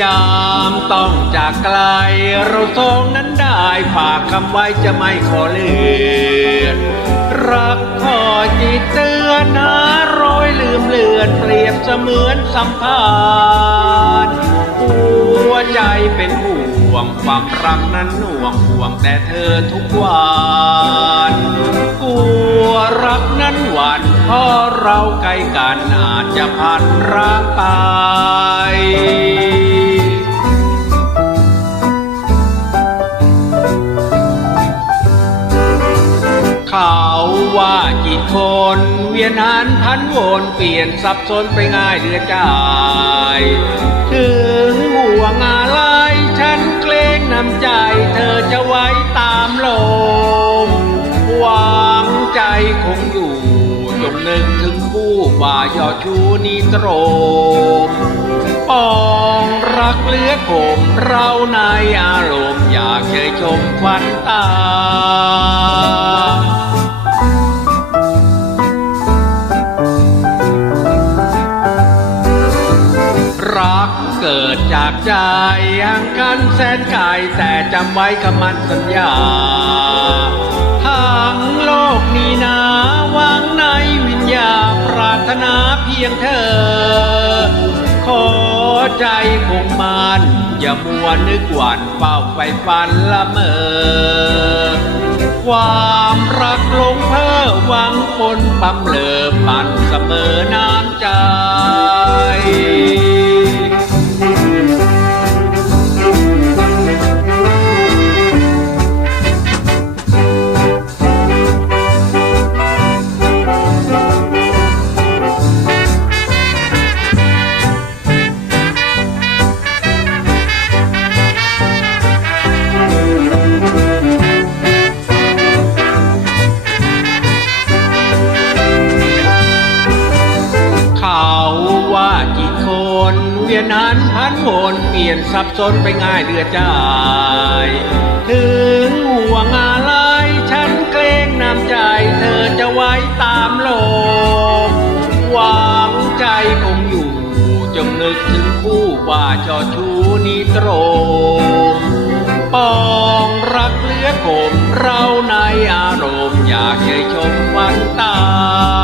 ยามต้องจากไกล เราสองนั้นได้ฝากคำไว้จะไม่ขอเลือนรักขอจิตเตือนหารอยลืมเลือนเปรียบเสมือนสัมพันธ์หัวใจเป็นห่วงความรักนั้นหน่วงห่วงแต่เธอทุกวันกลัวรักนั้นหวั่นเพราะเราใกล้กันอาจจะพันรักไป เขาว่ากี่คนเวียนหันพันวนเปลี่ยนสับสนไปง่ายเดือใจถึงห่วงอะไรฉันเกรงน้ำใจ เธอจะไว้ตามลมหวังใจคงอยู่จงนึกถึงผู้ว่ายอชูนีตรงปองรักเลือข่มเราในอารมณ์อยากเชยชมควันตา จากใจห่างกันแสนไกลแต่จำไว้คำมันสัญญาทั้งโลกนี้นาวังในวิญญาปรารถนาเพียงเธอ ขอใจคงมันอย่ามัวนึกหวันเฝ้าไฟฝันละเมอ ความรักลงเพ้อหวังคนปั๊มเลอปั่นเสมอน้ำใจ วียนหันพันวนเปลี่ยนสับสนไปง่ายเดือดใจถึงห่วงอะไรฉันเกรงน้ำใจ เธอจะไว้ตามลมหวังใจคงอยู่จงนึกถึงคู่ว่าจอชูนีตรงปองรักเลือข่มเราในอารมณ์อยากเชยชมวันตา